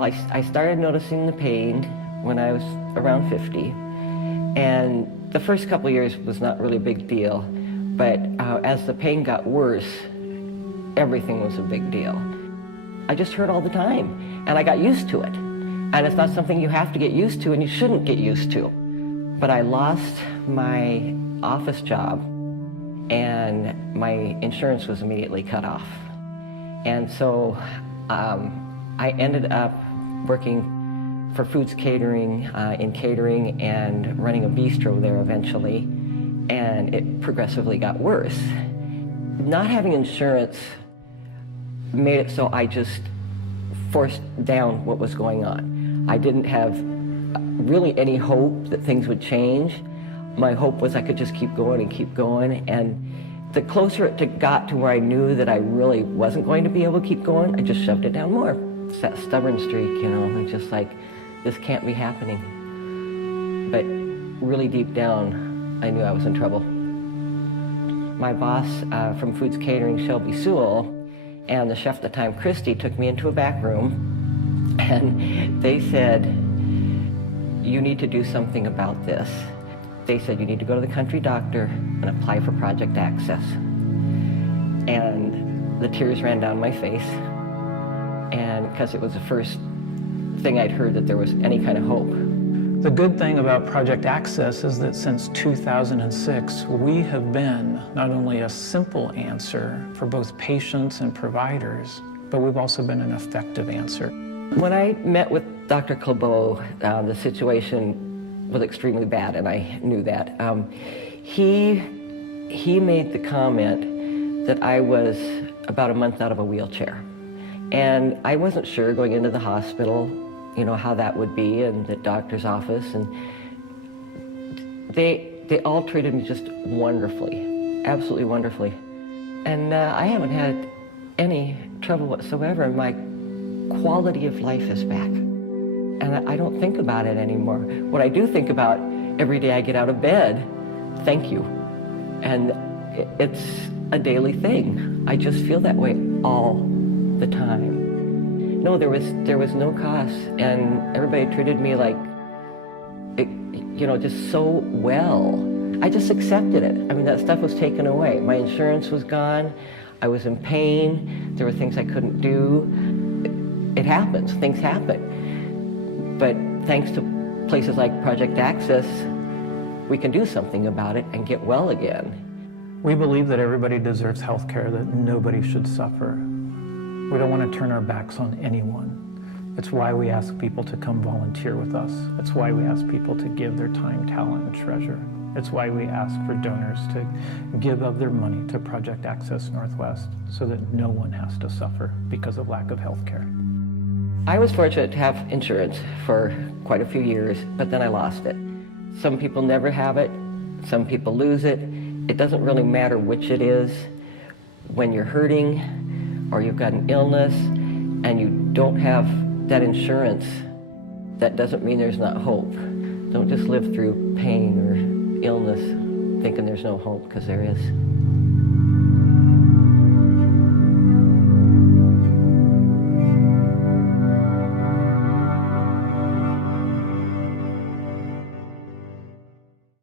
Well, I started noticing the pain when I was around 50, and the first couple of years was not really a big deal, but as the pain got worse, everything was a big deal. I just hurt all the time, and I got used to it. And it's not something you have to get used to, and you shouldn't get used to. But I lost my office job, and my insurance was immediately cut off. And so I ended up working for Foods Catering in catering and running a bistro there eventually, and it progressively got worse. Not having insurance made it so I just forced down what was going on. I didn't have really any hope that things would change. My hope was I could just keep going, and the closer it got to where I knew that I really wasn't going to be able to keep going, I just shoved it down more. It's that stubborn streak, you know, it's just like, this can't be happening. But really deep down, I knew I was in trouble. My boss from Foods Catering, Shelby Sewell, and the chef at the time, Christy, took me into a back room, and they said, you need to do something about this. They said, you need to go to the country doctor and apply for Project Access. And the tears ran down my face, and because it was the first thing I'd heard that there was any kind of hope. The good thing about Project Access is that since 2006, we have been not only a simple answer for both patients and providers, but we've also been an effective answer. When I met with Dr. Colbeau, the situation was extremely bad, and I knew that. He made the comment that I was about a month out of a wheelchair. And I wasn't sure going into the hospital, you know, how that would be, and the doctor's office, and they all treated me just wonderfully, absolutely wonderfully. And I haven't had any trouble whatsoever. My quality of life is back. And I don't think about it anymore. What I do think about every day I get out of bed, thank you. And it's a daily thing. I just feel that way all the time. No, there was no cost, and everybody treated me like, you know, just so well. I just accepted it. I mean, that stuff was taken away. My insurance was gone. I was in pain. There were things I couldn't do. It happens. Things happen. But thanks to places like Project Access, we can do something about it and get well again. We believe that everybody deserves health care, that nobody should suffer. We don't want to turn our backs on anyone. It's why we ask people to come volunteer with us. It's why we ask people to give their time, talent, and treasure. It's why we ask for donors to give of their money to Project Access Northwest so that no one has to suffer because of lack of health care. I was fortunate to have insurance for quite a few years, but then I lost it. Some people never have it. Some people lose it. It doesn't really matter which it is. When you're hurting or you've got an illness and you don't have that insurance, that doesn't mean there's not hope. Don't just live through pain or illness thinking there's no hope, because there is.